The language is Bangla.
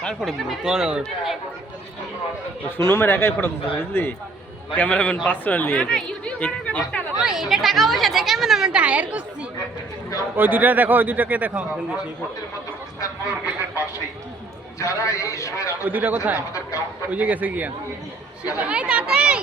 কার ফটো দিবি তোর সুনমের একাই ফটো দিতে বুঝলি ক্যামেরাম্যান পার্সোনাল নিয়ে এটা টাকা পয়সা দেখে ক্যামেরাম্যানটা হায়ার করছি ওই দুইটা দেখো ওই দুইটাকে দেখো ওই দুইটা কোথায় ওই যে গেছে গিয়া ওই তাতেই